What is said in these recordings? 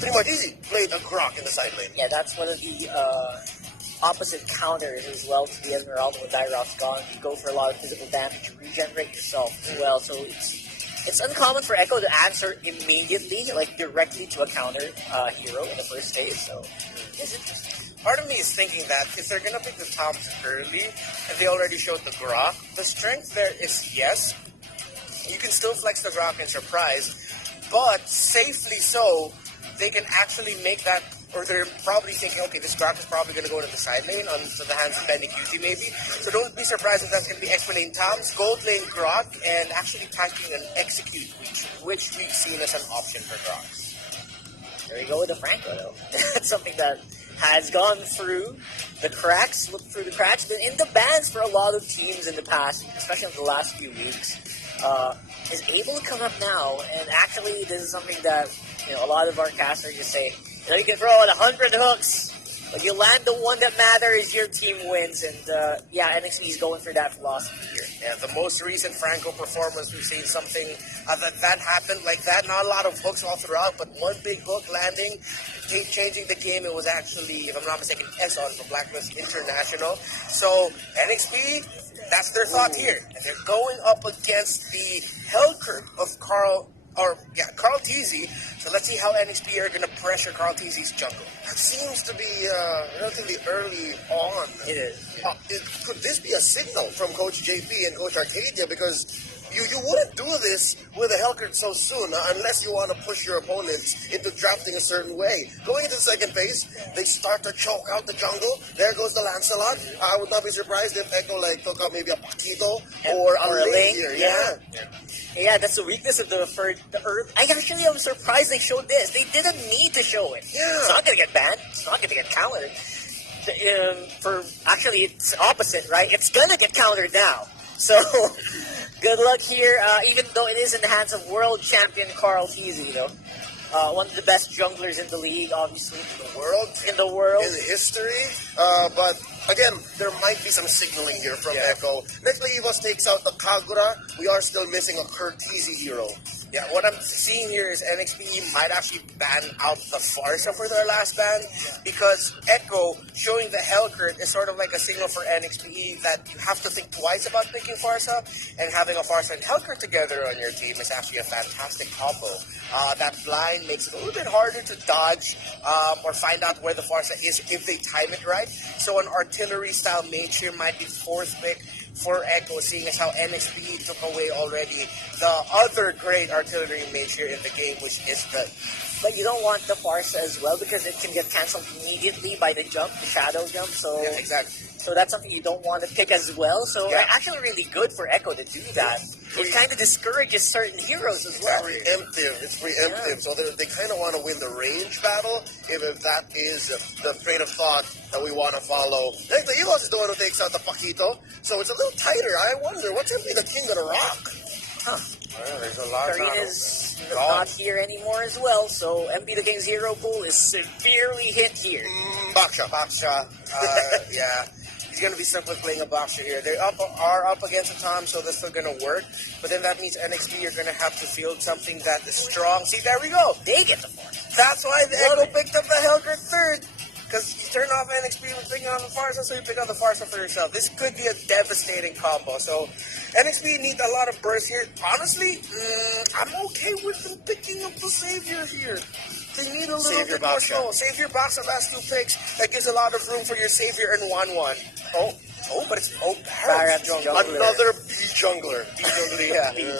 pretty much easy. Played a Grok in the side lane. Yeah, that's one of the opposite counters as well to the Esmeralda when Dairoth's gone. You go for a lot of physical damage, you regenerate yourself as well. So it's uncommon for Echo to answer immediately, like directly to a counter hero in the first stage. So it's interesting. Part of me is thinking that if they're going to pick the Toms early, and they already showed the Grok, the strength there is yes. You can still flex the Grok and surprise, but safely so, they can actually make that, or they're probably thinking, okay, this Grok is probably going to go to the side lane, onto the hands of Benny QT maybe. So don't be surprised if that's going to be Expo lane Toms, gold lane Grok, and actually packing an Execute, which we've seen as an option for Groks. There you go with the Franco, though. That's something that has gone through the cracks, slipped through the cracks, been in the bans for a lot of teams in the past, especially in the last few weeks, is able to come up now. And actually, this is something that, you know, a lot of our casters just say, you know, you can throw out 100 hooks, but you land the one that matters, your team wins. And yeah, NXPE is going for that philosophy here. Yeah, the most recent Franco performance, we've seen something that happened like that. Not a lot of hooks all throughout, but one big hook landing, changing the game. It was actually, if I'm not mistaken, S-on for Blacklist International. So NXP, that's their thought here. And they're going up against the Hellcurt of Carl TZ. So let's see how NXP are going to pressure Carl TZ's jungle. That seems to be relatively early on. It is. Could this be a signal from Coach JP and Coach Arcadia? Because you wouldn't do this with a Hellcurt so soon unless you want to push your opponents into drafting a certain way. Going into the second phase, they start to choke out the jungle. There goes the Lancelot. I would not be surprised if Echo took out maybe a Paquito or a Link here. Yeah, that's the weakness of the Earth. I'm surprised they showed this. They didn't need to show it. Yeah. It's not going to get banned. It's not going to get countered. Actually, it's opposite, right? It's going to get countered now. So, good luck here, even though it is in the hands of world champion Carl TZ, though. One of the best junglers in the league, obviously. In history. But again, there might be some signaling here from Echo. Next play, Evos takes out the Kagura. We are still missing a Curtizi hero. Yeah, what I'm seeing here is NXPE might actually ban out the Farsa for their last ban, because Echo showing the Hellcurt is sort of like a signal for NXPE that you have to think twice about picking Farsa, and having a Farsa and Hellcurt together on your team is actually a fantastic combo. That blind makes it a little bit harder to dodge or find out where the Farsa is if they time it right. So an artillery-style mage here might be fourth pick for Echo, seeing as how NXPE took away already the other great artillery mage here in the game, which is the... But you don't want the Farsa as well, because it can get cancelled immediately by the jump, the shadow jump. So yeah, exactly. So that's something you don't want to pick as well. So actually really good for Echo to do that. It kind of discourages certain heroes as well. It's preemptive. So they kind of want to win the range battle, if that is the train of thought that we want to follow. Like the Evos is the one who takes out the Paquito, so it's a little tighter. I wonder, what's MP the King gonna rock? There's a lot Karina's not here anymore as well, so MP the King's hero pool is severely hit here. Baksha. Yeah. He's going to be stuck with playing a Baksha here. They are up against a Tom, so that's still going to work. But then that means NXP are going to have to field something that is strong. See, there we go. They get the Farsa. That's why the Echo picked up the Hellcurt third. Because you turn off NXP with picking on the Farsa, so you pick on the Farsa for yourself. This could be a devastating combo. So NXP need a lot of burst here. Honestly, I'm okay with them picking up the Savior here. They need a little bit more slow. Savior Baksha last two picks. That gives a lot of room for your Savior and 1-1. But it's Baron's another B jungler. B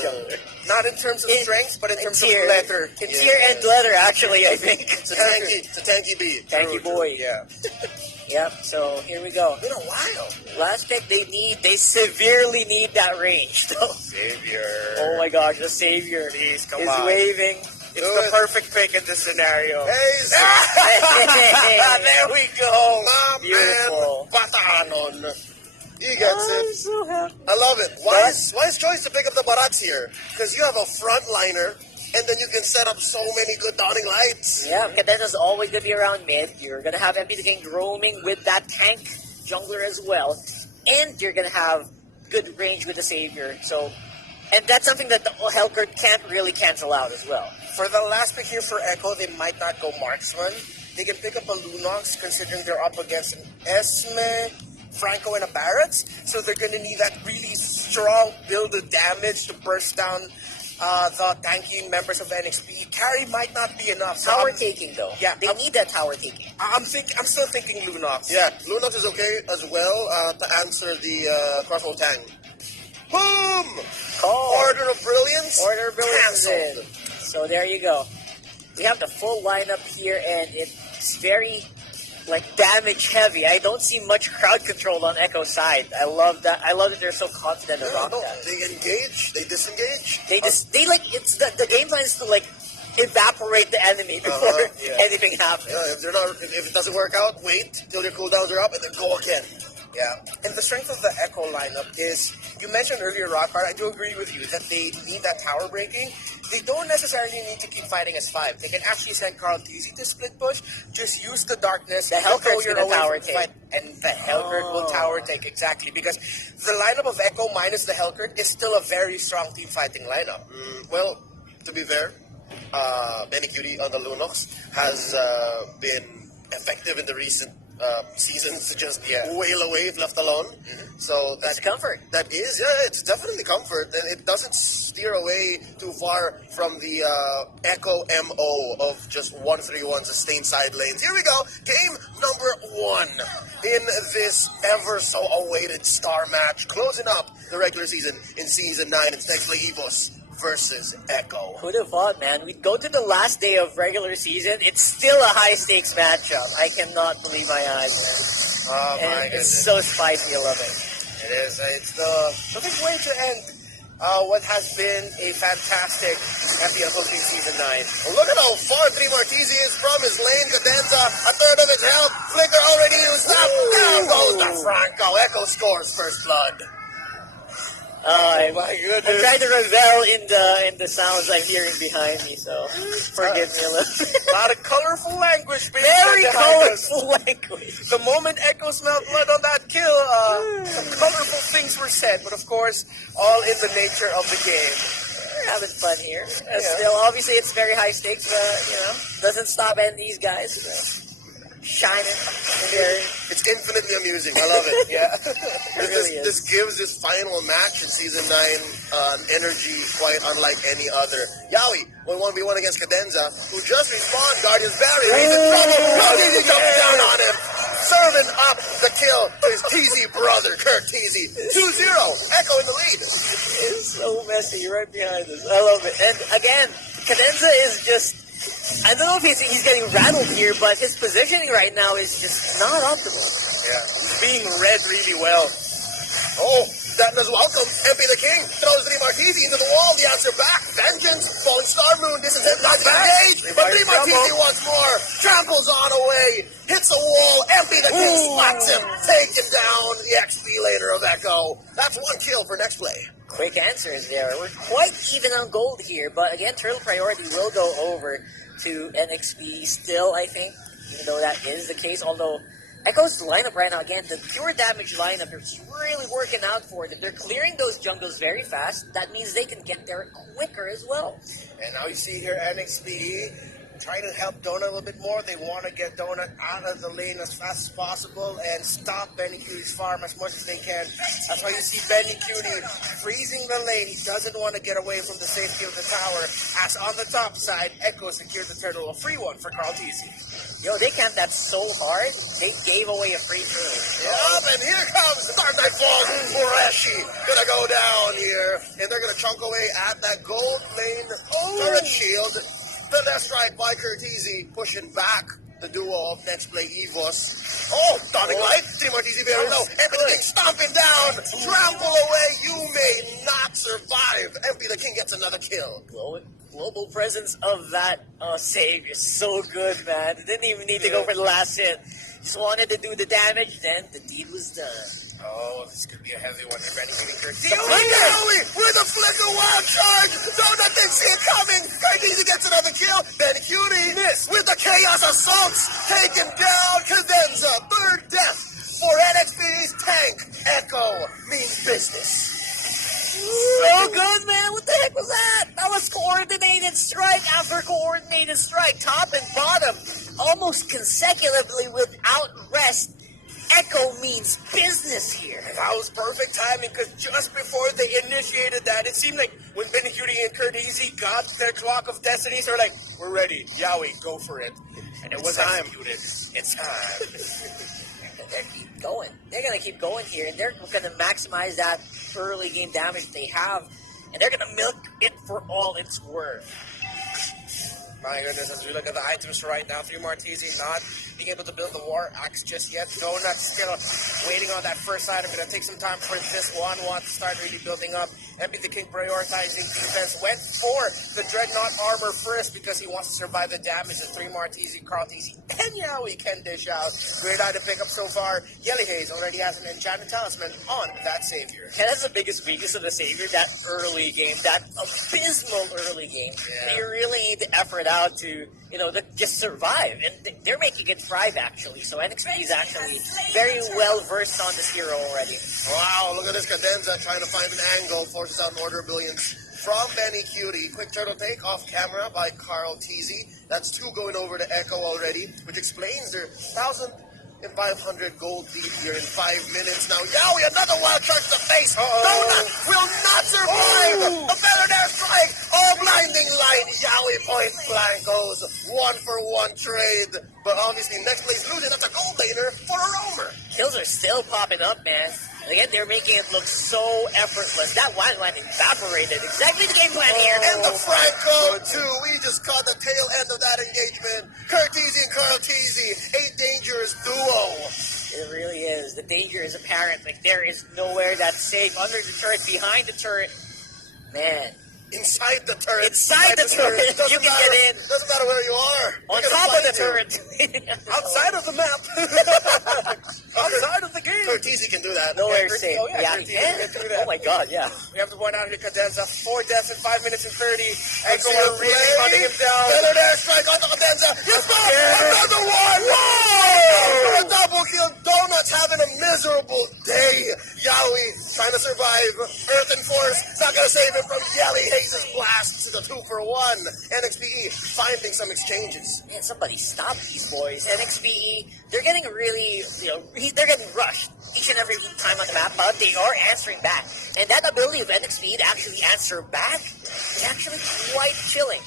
jungler. Not in terms of strength, but in terms of letter. In tier and letter, actually, I think. It's a tanky B. Tanky boy. Yeah. Yep, so here we go. Been a while. Last pick, they severely need that range, though. Savior. Oh my gosh, the Savior Please, come is on. waving. It's the perfect pick in this scenario. Hey, there we go. Beautiful. Batanon. He gets it. So happy. I love it. Wise choice to pick up the Barats here. Because you have a frontliner, and then you can set up so many good dawning lights. Yeah, Cadena's always going to be around mid. You're going to have MP the King roaming with that tank jungler as well. And you're going to have good range with the Savior. So And that's something that the Hellcurt can't really cancel out as well. For the last pick here for Echo, they might not go marksman. They can pick up a Lunox considering they're up against an Esme, Franco, and a Barretts. So they're going to need that really strong build of damage to burst down the tanking members of NXPE. Carry might not be enough. So Tower taking though. Yeah, They need that tower taking. I'm still thinking Lunox. Yeah, Lunox is okay as well to answer the crossbow tang. Boom! Call. Order of Brilliance. Order of Brilliance is Cancelled. in. So there you go. We have the full lineup here, and it's very damage heavy. I don't see much crowd control on Echo's side. I love that. I love that they're so confident about that. They engage, they disengage. It's the game plan is to evaporate the enemy before anything happens. Yeah, if it doesn't work out, wait till your cooldowns are up and then go again. Yeah, and the strength of the Echo lineup is, you mentioned earlier, Rockhard, I do agree with you that they need that tower breaking. They don't necessarily need to keep fighting as 5. They can actually send Carl Tizzy to split push, just use the darkness, the Hellcurt's your tower take. Fight, and the Hellcurt will tower take, exactly, because the lineup of Echo minus the Hellcurt is still a very strong team fighting lineup. Well, to be fair, Benny Cutie on the Lunox has been effective in the recent seasons to just wail away if left alone. So that's comfort. That is, it's definitely comfort, and it doesn't steer away too far from the Echo MO of just 1-3-1 sustained side lanes. Here we go, game number 1 in this ever so awaited star match, closing up the regular season in Season 9. It's next play EVOS versus Echo. Who'd have thought, man? We'd go to the last day of regular season. It's still a high-stakes matchup. I cannot believe my eyes, man. Oh, my goodness. It's so spicy. I love it. It is. It's the perfect way to end what has been a fantastic FPL Philippines Season 9. Well, look at how far Three Martisi is from his lane. Cadenza, a third of his health. Flicker already used up. Down goes the Franco. Echo scores first blood. Oh my goodness! I'm trying to rebel in the sounds I'm hearing behind me, so forgive me a little. A lot of colorful language. Very colorful language. The moment Echo smelled blood on that kill, some colorful things were said, but of course, all in the nature of the game. We're having fun here. Still, obviously, it's very high stakes, but doesn't stop any of these guys shining. It's infinitely amusing. I love it. Yeah. This gives this final match in Season 9 an energy quite unlike any other. Yaoi won 1v1 against Cadenza, who just respawned Guardian's Barrier. He's in trouble. He jumps down on him, serving up the kill to his TZ brother, Kurt TZ. 2-0. Echo in the lead. It's so messy. You're right behind us. I love it. And again, Cadenza is just... I don't know if he's getting rattled here, but his positioning right now is just not optimal. Yeah, he's being read really well. Oh, that is welcome. MP the King throws Three Martisi into the wall. The answer back. Vengeance. Falling Star Moon. This is it. Not engaged. But Three Martisi wants more. Tramples on away. Hits a wall. MP the King spots him. Taking down the XP later of Echo. That's 1 kill for next play. Quick answers there. We're quite even on gold here, but again, turtle priority will go over to NXPE still, I think, even though that is the case. Although Echo's lineup right now, again, the pure damage lineup is really working out for them. They're clearing those jungles very fast. That means they can get there quicker as well. And now you see here NXPE trying to help Donut a little bit more. They want to get Donut out of the lane as fast as possible and stop Benny Cutie's farm as much as they can. That's why you see Benny Cutie freezing the lane. He doesn't want to get away from the safety of the tower. As on the top side, Echo secured the turtle, a free one for Carl Tizzy. Yo, they camped that so hard, they gave away a free turtle. Yup, and here comes the Dark Knight Falls. Mureshi gonna go down here, and they're gonna chunk away at that gold lane turret shield. The left strike by Curtizi, pushing back the duo of next play EVOS. Oh, Dawning Light. Three Martisi very low. Everything stomping down. Trample away. You may not survive. MP the King gets another kill. Global presence of that save is so good, man. Didn't even need to go for the last hit. Just wanted to do the damage, then the deed was done. Oh, this could be a heavy one here, Benny Cutie. With a flicker wild charge. Donut didn't see it coming. Curtizi gets another kill. Benny Cutie with the chaos assaults. Taken down. Cadenza. Third death for NXPE's tank. Echo means business. So good, man. coordinated strike after coordinated strike, top and bottom, almost consecutively without rest. Echo means business here. That was perfect timing because just before they initiated that, it seemed like when Benny Cutie and Kurt Easy got their clock of destiny, they're like, we're ready. Yowie, go for it. And it was time. executed. It's time. They're keep going. They're gonna keep going here, and they're gonna maximize that early game damage they have, and they're gonna milk it for all it's worth. My goodness, as we look at the items right now, 3 Martese not being able to build the War Axe just yet. Donut still waiting on that first item. Going to take some time for this one to start really building up. MP the King prioritizing defense. Went for the Dreadnought armor first because he wants to survive the damage. The 3 Martese, Carl Tizzy, and Yowie can dish out. Great item pick up so far. Yelly Haze already has an enchanted talisman on that Savior. And that's the biggest weakness of the Savior, that early game, that abysmal early game. Yeah. You really need to effort out to, to just survive. And they're making it thrive, actually. So NXPE is actually very well versed on this hero already. Wow, look at this cadenza trying to find an angle, forces out an order of billions from Benny Cutie. Quick turtle take off camera by Carl Tizzy. That's 2 going over to Echo already, which explains their 1,500 gold lead here in 5 minutes. Now, Yowie, another wild charge to the face. Donut will not survive. A feather there strike. Oh, blinding light. Yowie point blank goes 1-for-1 trade. But obviously, next place losing. That's a gold laner for a roamer. Kills are still popping up, man. And again, they're making it look so effortless. That one evaporated. Exactly the game plan here. And the Franco, too. We just caught the tail end of that engagement. Kurt Tizzy and Carl Tizzy, a dangerous duo. It really is. The danger is apparent. Like, there is nowhere that's safe. Under the turret, behind the turret. Man. Inside the turret. Inside the turret. You can get in. Doesn't matter where you are. On top of the turret. Outside of the map. Outside of the game. Kurt Tizzy can do that. Nowhere safe. Oh, yeah, he Kurt Tizzy can. can do that. Oh, my God, yeah. We have to point out here, Cadenza, 4 deaths in 5 minutes and 30. Echo see are a really play. hunting him down. Feather there strike on the cadenza. Yes, another one. Whoa! A double kill. Donuts having a miserable day. Yowie trying to survive. Earth and Force not going to save him from Yelly Haze's blast. This is a 2-for-1. NXPE finding some exchanges. Man, somebody stop these boys. NXPE, they're getting really, they're getting rushed each and every time on the map, but they are answering back. And that ability of NXPE to actually answer back is actually quite chilling.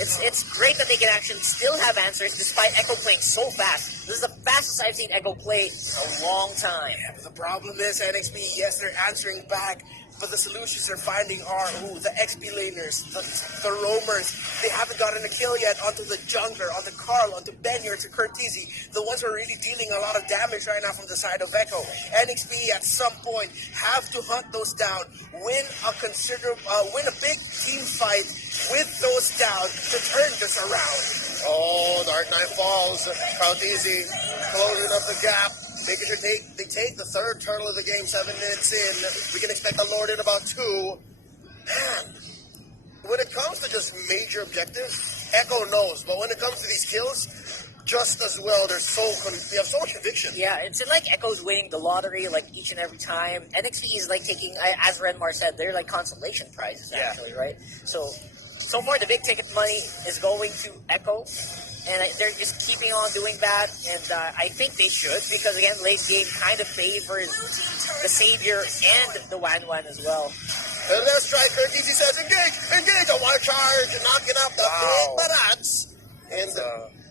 It's great that they can actually still have answers despite Echo playing so fast. This is the fastest I've seen Echo play in a long time. Yeah, but the problem is NXP, yes, they're answering back, but the solutions they're finding are the XP laners, the roamers. They haven't gotten a kill yet onto the jungler, onto Carl, onto Benny, or to Kurt Tizzy, the ones who are really dealing a lot of damage right now from the side of Echo. NXP at some point have to hunt those down, win a big team fight with those down to turn this around. Oh, Dark Knight falls. Carl Tizzy closing up the gap. Making sure they take the 3rd turtle of the game 7 minutes in. We can expect the Lord in about 2. Man, when it comes to just major objectives, Echo knows. But when it comes to these kills, just as well, they have so much conviction. Yeah, it's like Echo's winning the lottery like each and every time. NXP is like taking, as Renmar said, they're like consolation prizes actually, right? So far the big ticket money is going to Echo. And they're just keeping on doing that, and I think they should, because again, late game kind of favors the Savior and the Wan as well. And their striker, TC says, engage, a wild charge, knocking out the big barats. And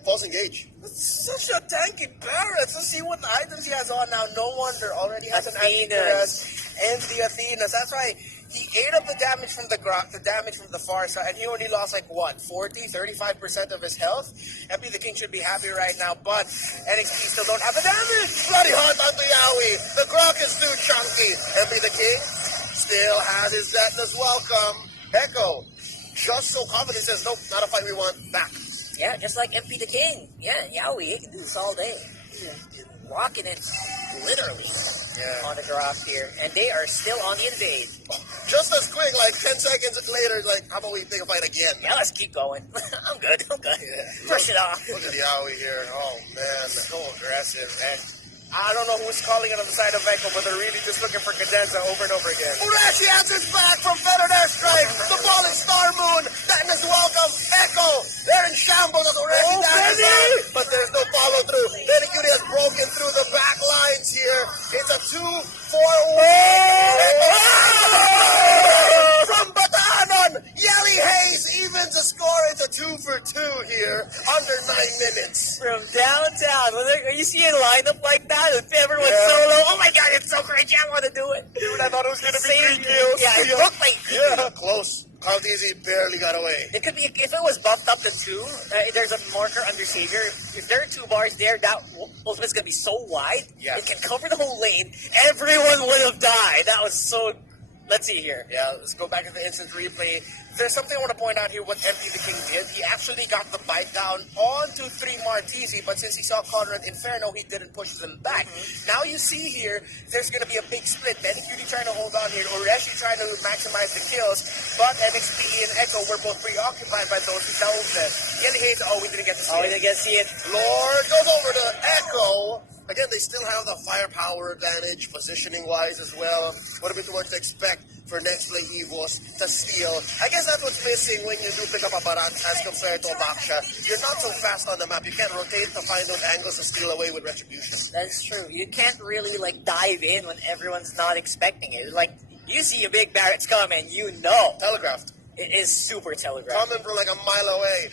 false engage. It's such a tanky Barrett. Let's see what items he has on now. No wonder, already has an Athenas. Antivirus and the Athenas. That's right. He ate up the damage from the Grok, the damage from the far side, and he only lost 35% of his health. MP the King should be happy right now, but NXT still don't have the damage. Bloody hard onto Yowie. The Grok is too chunky. MP the King still has his Zetna's welcome. Echo, just so confident, says, nope, not a fight we want. Back. Yeah, just like MP the King. Yeah, Yowie, he can do this all day. He's rocking it, literally, on the Grok here. And they are still on the invade. Just as quick, 10 seconds later, how about we take a fight again? Yeah, let's keep going. I'm good. Yeah. Push it off. Look at Yowie here. Oh, man. So aggressive. And I don't know who's calling it on the side of Echo, but they're really just looking for Cadenza over and over again. Urashi answers back from Feathered Airstrike. The ball is Star Moon. That is welcome. Echo. They're in shambles as Urashi dances on, but there's no follow through. Benny Cutie has broken through the back lines here. It's a 2-4-1. From Batanon, Yelly Hayes evens the score into 2 for 2 here, under 9 minutes. From downtown, when you see a lineup like that, if everyone's solo, oh my god, it's so crazy, I want to do it. Dude, I thought it was going to be Same- 3 kills. Yeah, it looked like Close. Carl Dizzy barely got away. it could be if it was bumped up to 2. There's a marker under Savior. If there are 2 bars there, that ultimate's gonna be so wide, it can cover the whole lane. Everyone would have died. That was so. Let's see here. Yeah, let's go back to the instant replay. There's something I want to point out here what MP the King did. He actually got the bite down onto 3 Martisi, but since he saw Conrad Inferno, he didn't push them back. Now you see here, there's going to be a big split. Benny Cutie trying to hold on here, Ureshi trying to maximize the kills, but NXPE and Echo were both preoccupied by those who dealt with it. Yelly Hayes, we didn't get to see Oh, it. we didn't get to see it. Lord goes over to Echo. Again, they still have the firepower advantage, positioning-wise as well. Would have been too much to expect for next play Evos to steal. I guess that's what's missing when you do pick up a Barat as compared to a Baksha. You're not so fast on the map. You can't rotate to find those angles to steal away with Retribution. That's true. You can't really dive in when everyone's not expecting it. You see a big Barrett's coming, you know. Telegraphed. It is super telegraphed. Coming from like a mile away.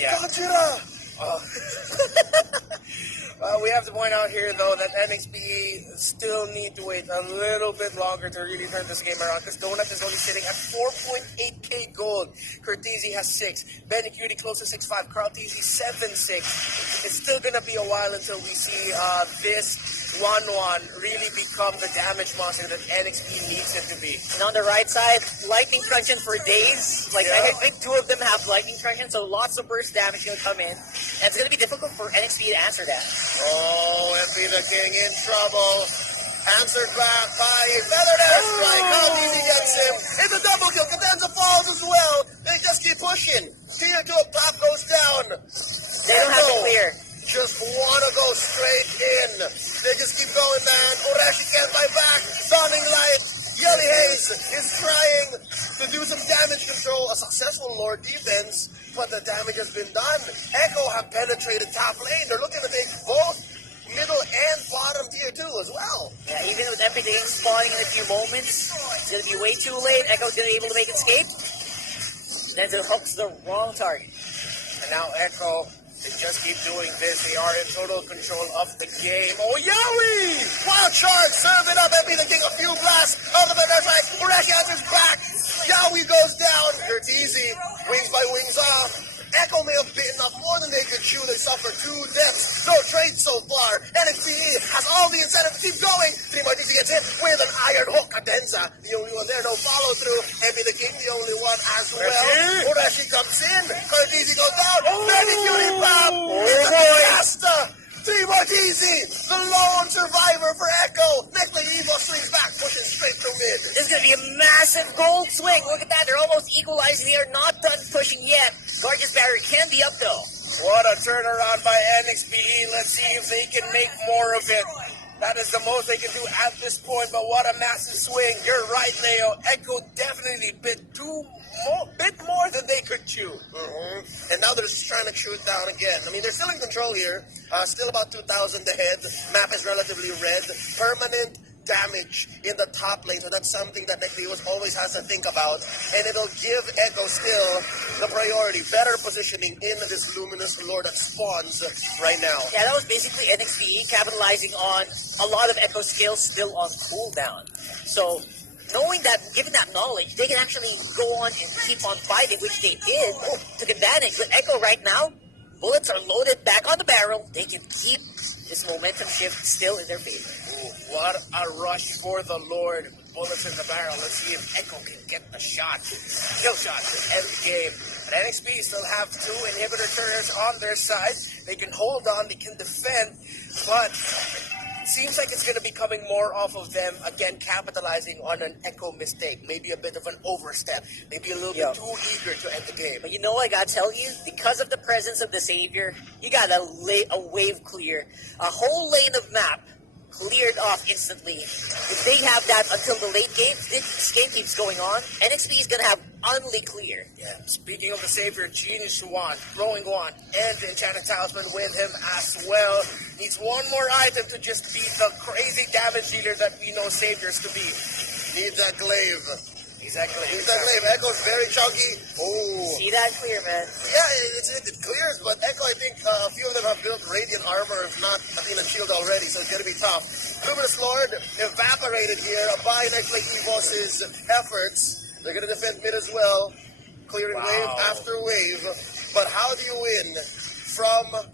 Yeah. Gojira! We have to point out here, though, that NXPE still need to wait a little bit longer to really turn this game around because Donut is only sitting at 4.8k gold. Curtisi has 6. Benny Cutie close to 6.5. Carl Tisi 7.6. It's still going to be a while until we see this 1-1 really become the damage monster that NXPE needs it to be. And on the right side, lightning truncheon for days. I think 2 of them have lightning truncheon, so lots of burst damage going to come in. And it's going to be difficult for NXP to answer that. Oh, MP the King in trouble. Answered back by a Feathered Airstrike. How easy gets him. It's a double kill. Cadenza falls as well. They just keep pushing. Tier 2 up top goes down. They don't have to clear. Just want to go straight in. They just keep going, man. Urashi can't fight back. Dawning Light. Yelly Hayes is trying to do some damage control. A successful Lord defense, but the damage has been done. Echo have penetrated top lane. They're looking to take both middle and bottom tier 2 as well. Yeah, even with everything spawning in a few moments, it's going to be way too late. Echo's going to be able to make escape. Then it hooks the wrong target. And now Echo, they just keep doing this. They are in total control of the game. Oh, Yowie! Wild charge, serve it up, MP the King, a few blasts out of the net, like Urashi answers back. Yowie goes down. Curtisi, wings by wings off. Echo may have bitten off more than they could chew. They suffer 2 deaths. No trade so far. NXPE has all the incentive to keep going. 3 Martisi gets hit with an iron hook. Cadenza, the only one there. No follow through. MP the King, the only one as well. Urashi comes in. Curtisi goes down. Benny Cutie Pop. It's a disaster. 3 Martisi, the lone survivor for Echo. Next play, Evo swings back, pushing straight through mid. This is going to be a massive gold swing. Look at that. They're almost equalizing. They are not done pushing yet. Gorgeous Barrier can be up, though. What a turnaround by NXPE. Let's see if they can make more of it. That is the most they can do at this point, but what a massive swing. You're right, Leo. Echo definitely bit more than they could chew. And now they're just trying to shoot down again. I mean, they're still in control here. Still about 2,000 ahead. Map is relatively red. Permanent damage in the top lane, so that's something that Necleus always has to think about, and it'll give Echo still the priority, better positioning in this Luminous Lord that spawns right now. Yeah, that was basically NXPE capitalizing on a lot of Echo skills still on cooldown. So, knowing that, given that knowledge, they can actually go on and keep on fighting, which they did, took advantage. With Echo right now, bullets are loaded back on the barrel. They can keep this momentum shift still in their favor. What a rush for the Lord. Bullets in the barrel. Let's see if Echo can get the shot. Kill shot to end the game. But NXP still have 2 inhibitor turrets on their side. They can hold on, they can defend, but it seems like it's going to be coming more off of them, again, capitalizing on an Echo mistake. Maybe a bit of an overstep. Maybe a little bit too eager to end the game. But you know what I gotta tell you? Because of the presence of the Savior, you got a wave clear, a whole lane of map cleared off instantly. If they have that until the late game, if this game keeps going on, NXP is going to have only clear. Yeah. Speaking of the Savior, Genius Wand, Growing Wand, and the Enchanted Talisman with him as well. Needs one more item to just beat the crazy damage dealer that we know Saviors to be. Need that glaive. Exactly. Need that glaive. Echo's very chunky. Oh. See that clear, man. Yeah, it clears, but Echo, I think a few of them have built Radiant Armor, if not Athena Shield already, so it's going to be tough. Luminous Lord evaporated here by NXPE EVOS's efforts. They're going to defend mid as well, clearing wave after wave. But how do you win from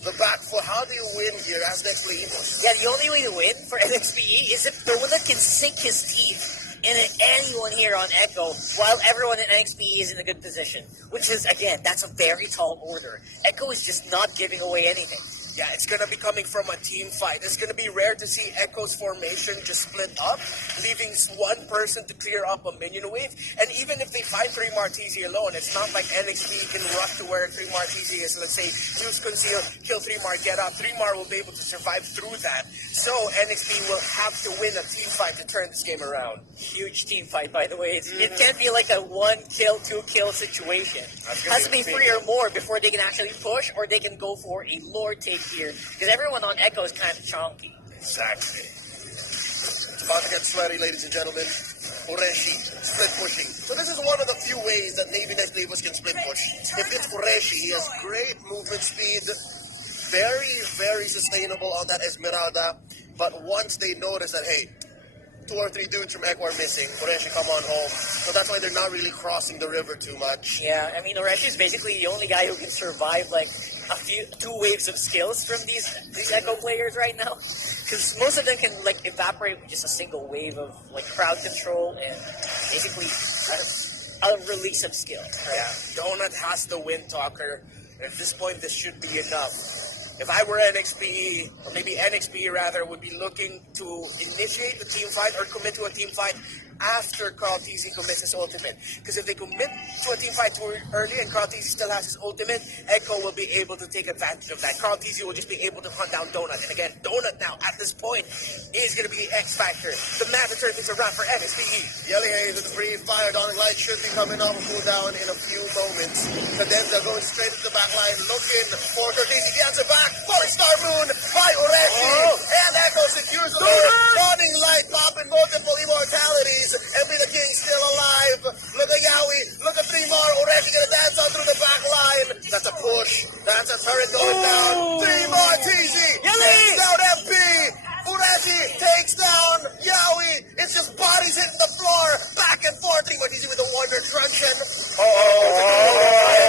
the back foot? How do you win here as NXPE EVOS? Yeah, the only way to win for NXPE is if Donut can sink his teeth in anyone here on Echo, while everyone in NXPE is in a good position. Which is, again, that's a very tall order. Echo is just not giving away anything. Yeah, it's going to be coming from a team fight. It's going to be rare to see Echo's formation just split up, leaving one person to clear up a minion wave. And even if they find 3 Martisi alone, it's not like NXT can rush to where 3 Martisi is. Let's say, use Conceal, kill 3 Mar, get up. 3 Mar will be able to survive through that. So NXT will have to win a team fight to turn this game around. Huge team fight, by the way. It can't be like a 1-kill, 2-kill situation. It has to be 3 or more before they can actually push, or they can go for a lord take here. Because everyone on Echo is kind of chonky. Exactly. It's about to get sweaty, ladies and gentlemen. Ureshi, split pushing. So this is one of the few ways that Navy Next Levos can split push. If it's Ureshi, he has great movement speed, very, very sustainable on that Esmeralda. But once they notice that, hey, 2 or 3 dudes from Echo are missing, Ureshi, come on home. So that's why they're not really crossing the river too much. Yeah, I mean, Ureshi is basically the only guy who can survive like a few 2 waves of skills from these Echo players right now. Because most of them can like evaporate with just a single wave of like crowd control and basically a release of skill. Yeah, Donut has the Wind Talker. At this point, this should be enough. If I were NXPE, or maybe NXPE rather, would be looking to initiate a team fight or commit to a team fight after Carl TZ commits his ultimate. Because if they commit to a team fight too early and Carl TZ still has his ultimate, Echo will be able to take advantage of that. Carl TZ will just be able to hunt down Donut. And again, Donut now, at this point, is going to be the X Factor. The man to turn things around for NXPE. Yelly Haze with the free fire. Dawning Light should be coming off a cooldown in a few moments. Cadenza going straight to the back line, looking for Cortese. He gets it back. 4-star moon by Ureshi. And Echo secures the lead. Dawning Light popping multiple immortalities. And be the king still alive. Look at Yawi. Look at 3 more. Ureshi gonna dance on through the back line. That's a push. That's a turret going down. 3 more TZ. Takes down MP. Ureshi takes down Yawi. It's just bodies hitting the floor. Back and forth. 3 more TZ with a Wonder Truncheon. It's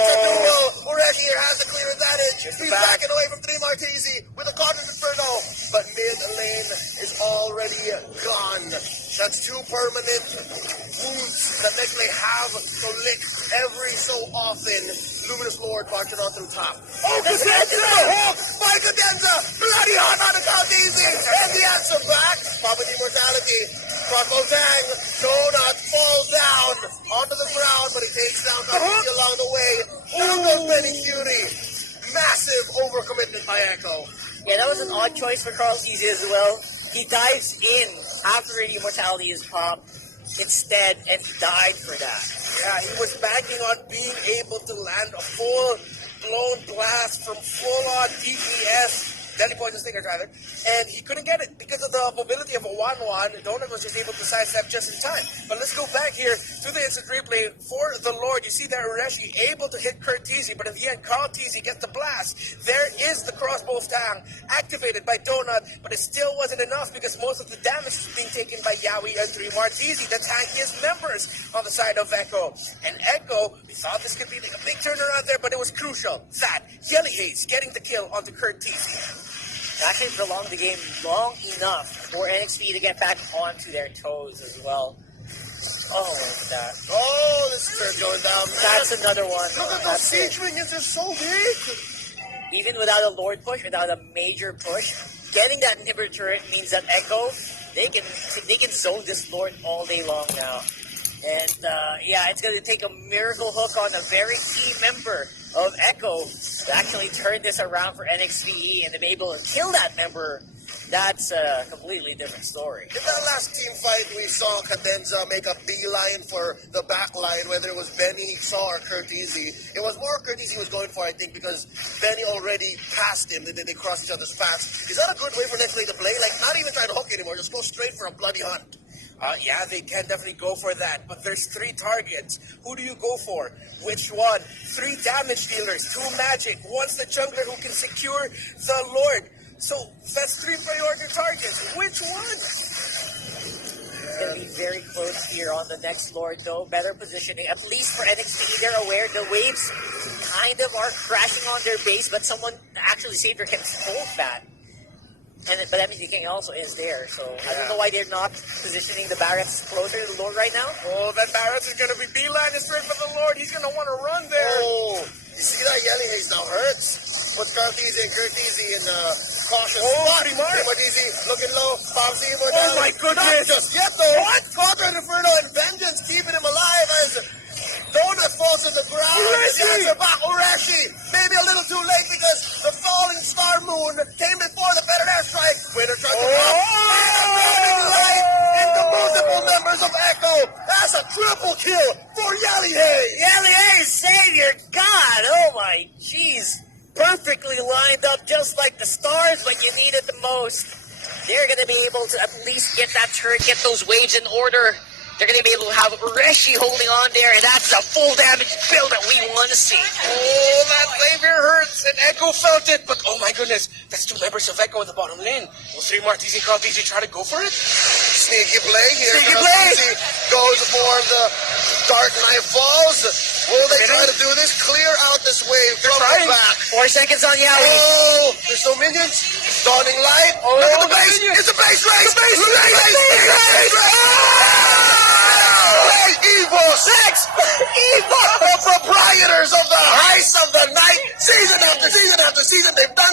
a duel. Ureshi here has the clear advantage. He's backing away from 3 Martisi with a Cosmic Inferno. But mid lane is already gone. That's 2 permanent wounds that next may have to lick every so often. Luminous Lord marching on through top. Oh, Cadenza! Hook by Cadenza! Bloody hot on the count easy! And the answer back. Popping immortality. Crossbow Tang. Donut falls down onto the ground, but he takes down Cadenza along the way. Down goes Benny Cutie. Massive overcommitment by Echo. Yeah, that was an odd choice for Carl TZ as well. He dives in after immortality is popped instead and died for that. Yeah, he was banking on being able to land a full-blown blast from full-on DPS, Deadly Poison Stinger rather, and he couldn't get it because of the mobility of a 1-1. Donut was just able to sidestep just in time. But let's go back here to the instant replay for the Lord. You see there Ureshi able to hit Kurt Teasy, but in the end, Carl Teasy gets the blast. There is the crossbow tang activated by Donut, but it still wasn't enough because most of the damage is being taken by Yawi and 3 Martisi, the tankiest members on the side of Echo. And Echo, we thought this could be like a big turnaround there, but it was crucial that Yelly Haze getting the kill onto Kurt Teasy. Actually prolonged the game long enough for NXP to get back onto their toes as well. Oh, look at that. Oh, this is turn going down. That's another one. Look at those siege minions, they're so big. Even without a Lord push, without a major push, getting that inhibitor turret means that Echo, they can zone this Lord all day long now. And yeah, it's going to take a miracle hook on a very key member of Echo to actually turn this around for NXPE and to be able to kill that member that's a completely different story. In that last team fight, we saw Cadenza make a beeline for the back line, whether it was Benny Saw or Curtisi. It was more Curtisi was going for, I think, because Benny already passed him. They crossed each other's paths. Is that a good way for next play to play? Like, not even trying to hook anymore, just go straight for a bloody hunt. Yeah, they can definitely go for that. But there's 3 targets. Who do you go for? Which one? 3 damage dealers, 2 magic. One's the jungler who can secure the Lord. So that's 3 priority targets. Which one? It's going to be very close here on the next Lord, though. Better positioning, at least for NXPE. They're aware the waves kind of are crashing on their base, but someone, actually Savior, can hold that. But MDK also is there, so I don't know why they're not positioning the Barretts closer to the Lord right now. Oh, that Barretts is going to be beeline straight for the Lord. He's going to want to run there. Oh, you see that Yelling Haze now hurts? But Curtisi in cautious Oh, spot. pretty much. Curtisi looking low, Bouncy. Oh, my goodness. Not just yet, though. What? Contra Inferno and Vengeance keeping him alive as Donut falls to the ground. Ureshi! Ureshi! Maybe a little too late because the falling star moon came before the better airstrike. Winner tries to pop. And light into multiple members of Echo. That's a triple kill for Yali Hay. Hey, Savior, God, oh my jeez. Perfectly lined up just like the stars when you need it the most. They're going to be able to at least get that turret, get those waves in order. They're going to be able to have Reshi holding on there, and that's a full damage build that we want to see. Oh, that Xavier hurts, and Echo felt it, but oh my goodness, that's 2 members of Echo in the bottom lane. Will 3 Martisi and Cartesi try to go for it? Sneaky play here. Sneaky play. Goes for the Dark Knife Falls. Will they try to do this? Clear out this wave from the back. 4 seconds on Yali. Oh, there's no minions. Dawning light. Oh, Look at the the base. minions. It's a base race. The base race. Evil 6! Evil! The proprietors of the heist of the night, season after season after season, they've done